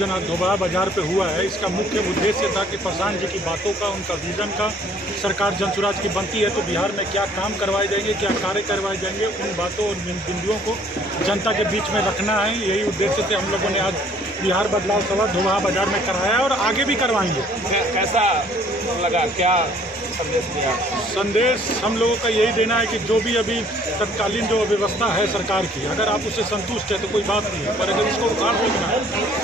जो ना धोबा बाजार पे हुआ है, इसका मुख्य उद्देश्य था कि प्रशांत जी की बातों का, उनका विजन का, सरकार जनसुराज की बनती है तो बिहार में क्या काम करवाए जाएंगे, क्या कार्य करवाए जाएंगे, उन बातों और बिंदुओं को जनता के बीच में रखना है। यही उद्देश्य से हम लोगों ने आज बिहार बदलाव सभा धोबा बाजार में कराया और आगे भी करवाएंगे। कैसा लगा, क्या संदेश दिया? संदेश हम लोगों का यही देना है कि जो भी अभी तत्कालीन जो व्यवस्था है सरकार की, अगर आप उससे संतुष्ट है तो कोई बात नहीं है, पर अगर इसको उखाड़ फेंकना है,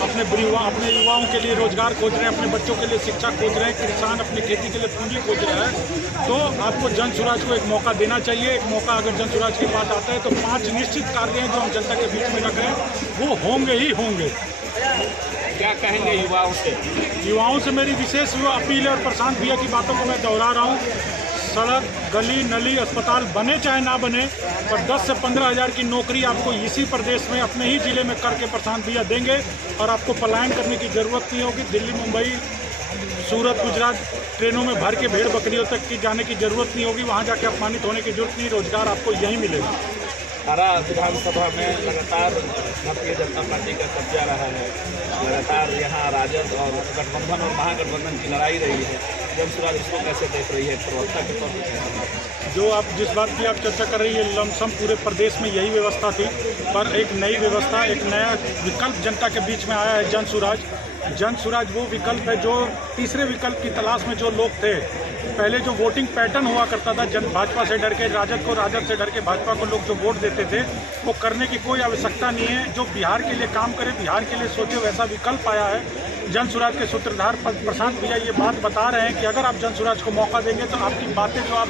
अपने युवाओं के लिए रोजगार खोज रहे हैं, अपने बच्चों के लिए शिक्षा खोज रहे हैं, किसान अपनी खेती के लिए पूंजी खोज रहा है, तो आपको जनसुराज को एक मौका देना चाहिए। एक मौका अगर जनसुराज की बात आता है तो 5 निश्चित कार्य हैं जो हम जनता के बीच में रख रहे हैं, वो होंगे ही होंगे। क्या कहेंगे युवाओं से? युवाओं से मेरी विशेष अपील है और प्रशांत भैया की बातों को मैं दोहरा रहा हूँ, सड़क, गली, नली, अस्पताल बने चाहे ना बने, पर 10 से 15 हज़ार की नौकरी आपको इसी प्रदेश में अपने ही ज़िले में करके प्रशांत भैया देंगे और आपको पलायन करने की ज़रूरत नहीं होगी। दिल्ली, मुंबई, सूरत, गुजरात ट्रेनों में भर के भेड़ बकरियों तक की जाने की ज़रूरत नहीं होगी, वहाँ जाके अपमानित होने की जरूरत नहीं, रोजगार आपको यहीं मिलेगा। आरा विधानसभा में लगातार भारतीय जनता पार्टी का कब्जा रहा है, लगातार यहाँ राजद और गठबंधन और महागठबंधन की लड़ाई रही है। जनसुराज इसको कैसे देख रही है प्रवक्ता के तौर पर? जो आप जिस बात की आप चर्चा कर रही है, लमसम पूरे प्रदेश में यही व्यवस्था थी, पर एक नई व्यवस्था, एक नया विकल्प जनता के बीच में आया है जनसुराज। जनसुराज वो विकल्प है जो तीसरे विकल्प की तलाश में जो लोग थे, पहले जो वोटिंग पैटर्न हुआ करता था, भाजपा से डर के राजद को, राजद से डर के भाजपा को लोग जो वोट देते थे, वो करने की कोई आवश्यकता नहीं है। जो बिहार के लिए काम करे, बिहार के लिए सोचे, वैसा विकल्प आया है। जनसुराज के सूत्रधार प्रशांत भैया ये बात बता रहे हैं कि अगर आप जनसुराज को मौका देंगे तो आपकी बातें जो आप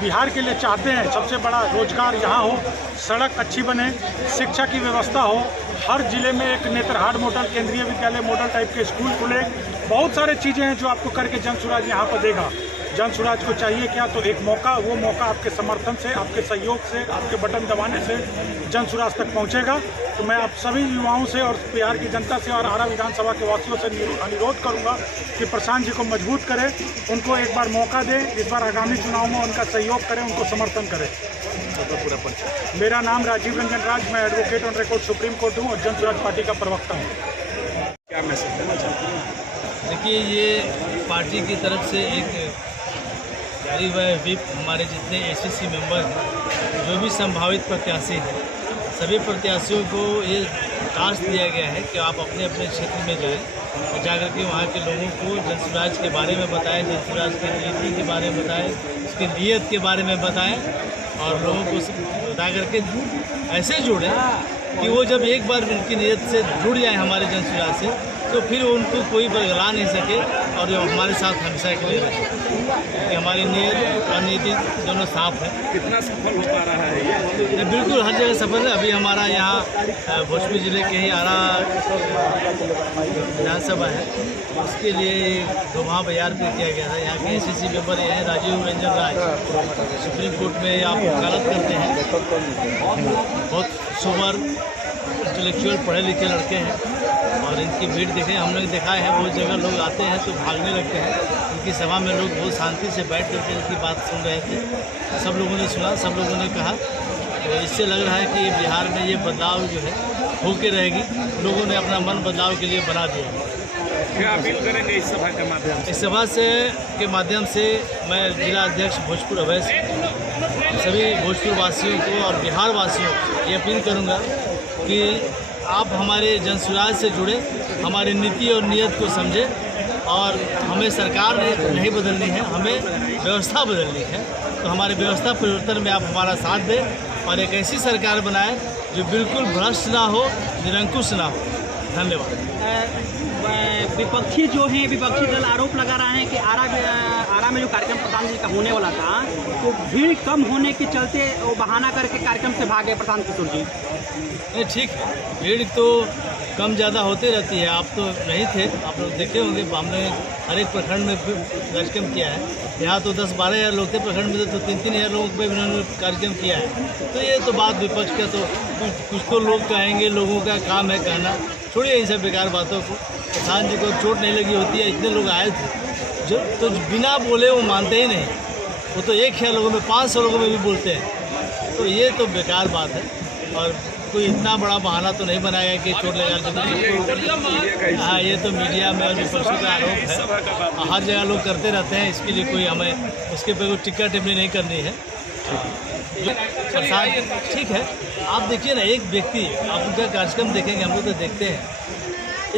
बिहार के लिए चाहते हैं, सबसे बड़ा रोजगार यहाँ हो, सड़क अच्छी बने, शिक्षा की व्यवस्था हो, हर जिले में एक नेतरहाट मॉडल, केंद्रीय विद्यालय मॉडल टाइप के स्कूल खुले, बहुत सारे चीज़ें हैं जो आपको करके जनसुराज यहाँ पर देगा। जनसुराज को चाहिए क्या? तो एक मौका, वो मौका आपके समर्थन से, आपके सहयोग से, आपके बटन दबाने से जनसुराज तक पहुंचेगा। तो मैं आप सभी युवाओं से और बिहार की जनता से और आरा विधानसभा के वासियों से अनुरोध करूंगा कि प्रशांत जी को मजबूत करें, उनको एक बार मौका दें, इस बार आगामी चुनाव में उनका सहयोग करें, उनको समर्थन करें। पूरा परिचय। मेरा नाम राजीव रंजन राज, मैं advocate on record supreme court हूँ और जनसुराज पार्टी का प्रवक्ता हूँ। क्या मैसेज देना चाहते हैं? देखिए, ये पार्टी की तरफ से एक जारी हुआ है व्हिप, हमारे जितने एससीसी मेंबर हैं, जो भी संभावित प्रत्याशी हैं, सभी प्रत्याशियों को ये टास्क दिया गया है कि आप अपने अपने क्षेत्र में जाएं, जाकर के वहाँ के लोगों को जनसुराज के बारे में बताएं, जनसुराज की नीति के बारे में बताएं, उसकी नीयत के बारे में बताएं और लोगों को बता करके ऐसे जोड़ें कि वो जब एक बार उनकी नीयत से जुड़ जाए हमारे जनसुराज से, तो फिर उनको कोई बरगला नहीं सके और जो हमारे साथ हमेशा के लिए रहे। कि हमारी नीयत और नीति दोनों साफ है। कितना सफल हो पा रहा है ये? बिल्कुल हर जगह सफल है। अभी हमारा यहाँ भोजपुर जिले के ही आरा विधानसभा है, उसके लिए धोबा बाजार पे किया गया था। यहाँ के एससीसी मेंबर ये हैं राजीव रंजन राज, सुप्रीम कोर्ट में आप वकालत करते हैं, बहुत सोबर इंटेलेक्चुअल पढ़े लिखे लड़के हैं और इनकी भीड़ देखें, हम लोग देखा है बहुत जगह लोग आते हैं तो भागने लगते हैं। इनकी सभा में लोग बहुत शांति से बैठ करके इनकी बात सुन रहे थे, सब लोगों ने सुना, सब लोगों ने कहा। तो इससे लग रहा है कि बिहार में ये बदलाव जो है होके रहेगी। लोगों ने अपना मन बदलाव के लिए बना दिया। क्या अपील करेंगे इस सभा के माध्यम से? इस सभा के माध्यम से मैं जिला अध्यक्ष भोजपुर अवैध सभी भोजपुर वासियों को और बिहार वासियों को ये अपील करूँगा कि आप हमारे जनसुराज से जुड़े, हमारी नीति और नीयत को समझें और हमें सरकार नहीं बदलनी है, हमें व्यवस्था बदलनी है। तो हमारे व्यवस्था परिवर्तन में आप हमारा साथ दें और एक ऐसी सरकार बनाएं जो बिल्कुल भ्रष्ट ना हो, निरंकुश ना हो। धन्यवाद। विपक्षी जो हैं, विपक्षी दल आरोप लगा रहे हैं कि आरा में जो कार्यक्रम प्रधान जी का होने वाला था, तो भीड़ कम होने के चलते वो बहाना करके कार्यक्रम से भागे प्रशांत किशोर जी। नहीं, ठीक है, भीड़ तो कम ज़्यादा होती रहती है। आप तो नहीं थे, आप लोग देखे होंगे, हमने हर एक प्रखंड में कार्यक्रम किया है। यहाँ तो 10-12 हज़ार लोग थे, प्रखंड में तो 3-3 हज़ार लोगों पर उन्होंने कार्यक्रम किया है। तो ये तो बात विपक्ष का, तो कुछ तो लोग कहेंगे, लोगों का काम है कहना। छोड़िए इन सब बेकार बातों को। प्रशांत जी को चोट नहीं लगी होती है, इतने लोग आए थे जो तो बिना बोले वो मानते ही नहीं। वो तो 1000 लोगों में 500 लोगों में भी बोलते हैं, तो ये तो बेकार बात है। और कोई इतना बड़ा बहाना तो नहीं बनाया कि चोट लगा। हाँ, ये तो मीडिया में और विपक्षी का आरोप है, हर जगह लोग करते रहते हैं, इसके लिए कोई हमें उसके पे कोई टिक्का टिप्पणी नहीं करनी है। प्रसाद ठीक है, आप देखिए ना, एक व्यक्ति आप उनका कार्यक्रम देखेंगे, हम लोग तो देखते हैं,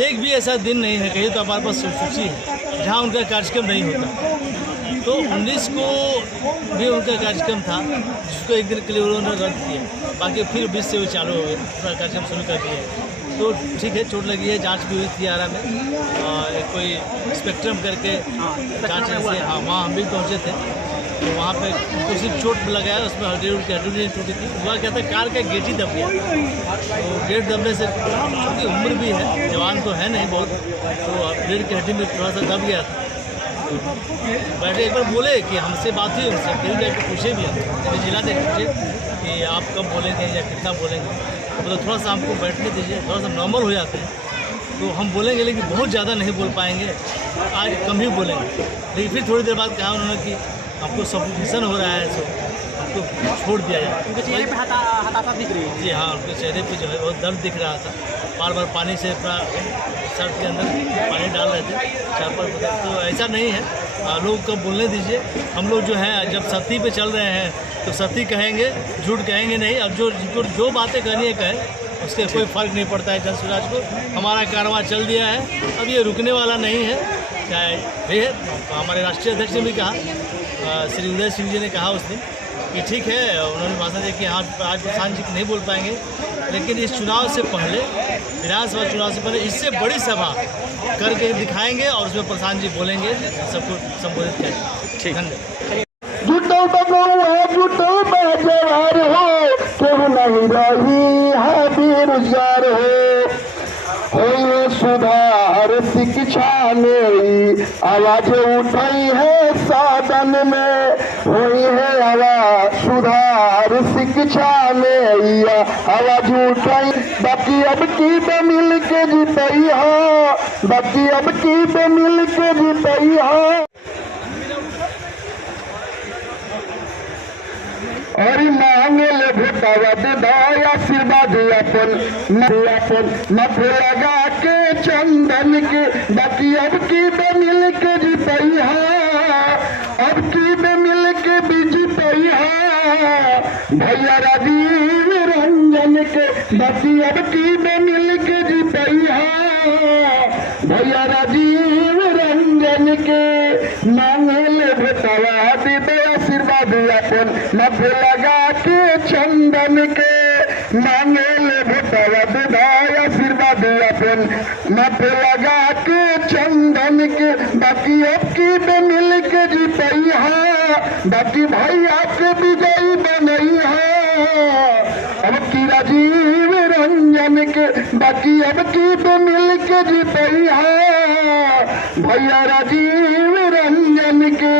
एक भी ऐसा दिन नहीं है कहीं तो हमारे पास सूची है जहाँ उनका कार्यक्रम नहीं होता। तो 19 को भी उनका कार्यक्रम था, जिसको एक दिन के लिए उन्होंने रद्द किया, बाकी फिर 20 से वो चालू हो गए, पूरा कार्यक्रम शुरू कर दिया। तो ठीक है, चोट लगी है, जांच भी हुई थी आरा में, कोई स्पेक्ट्रम करके जांच ऐसे, हाँ वहाँ हम भी पहुँचे थे, तो वहाँ पे उनको सिर्फ चोट लगा है, उसमें हड्डी नहीं टूटी थी। हुआ क्या था, कार का गेट ही दब गया, तो गेट दबने से चूँकि उम्र भी है, जवान तो है नहीं बहुत, तो रीढ़ की हड्डी में थोड़ा सा दब गया था। बैठे एक बार बोले कि हमसे बात हुई उनसे, फिर जाके पूछे भी हम जिला से पूछे कि आप कब बोलेंगे या कितना बोलेंगे, तो थोड़ा सा हमको बैठने दीजिए, थोड़ा सा नॉर्मल हो जाते हैं तो हम बोलेंगे, लेकिन बहुत ज़्यादा नहीं बोल पाएंगे, आज कम ही बोलेंगे। लेकिन फिर थोड़ी देर बाद कहा उन्होंने कि हमको सफोकेशन हो रहा है, सो हमको छोड़ दिया जाए। उनके चेहरे पे हताशा दिख रही है। जी हाँ, उनके चेहरे पे जो है बहुत दर्द दिख रहा था, बार बार पानी से पूरा शर्ट के अंदर पानी डाल रहे थे चार पर, तो ऐसा नहीं है, लोग को बोलने दीजिए। हम लोग जो है जब सत्य पे चल रहे हैं तो सत्य कहेंगे, झूठ कहेंगे नहीं। अब जो बातें करनी है कहें, उससे कोई फ़र्क नहीं पड़ता है। जनसुराज को हमारा कारवां चल दिया है, अब ये रुकने वाला नहीं है। चाहे ये है, हमारे राष्ट्रीय अध्यक्ष ने भी कहा, श्री उदय सिंह जी ने कहा उस दिन कि ठीक है, उन्होंने भाषण दिया कि हाँ आज प्रधान जी नहीं बोल पाएंगे, लेकिन इस चुनाव से पहले, विधानसभा चुनाव से पहले इससे बड़ी सभा करके दिखाएंगे और उसमें प्रधान जी बोलेंगे, सबको संबोधित करेंगे। धन्यवाद। जुटो बगुआ जुटो बाजार हो, केहू नहीं रही है बेरोजगार हो सुधार शिक्षा में आवाज उठाई है साधन में, हुई है आवाज सुधार शिक्षा में आवाज उठाई। बाकी अब की पे मिल के जीतई हो, बाकी अब की पे मिल के जीतई हो। और मांगे ले भुटावा दे आशीर्वाद अपन मत लगा के चंदन के। बाकी अब की बे मिल के जीतई है, अब की बे मिल के भी जीतई है भैया राजीव रंजन के। बाकी अब की बे मिल के जीतई है भैया राजीव रंजन के। मांगे ले भुटावा दे आशीर्वाद अपन मत लगा के चंदन के। मांगे ले भुटावा दे आशीर्वाद अपन मत लगा के चंदन के। बाकी अब की बे मिल के जीतई है, बाकी भाई आपके विजयी बनई है अब की राजीव रंजन के। बाकी अब की बे मिल के जीतई है भैया राजीव रंजन के।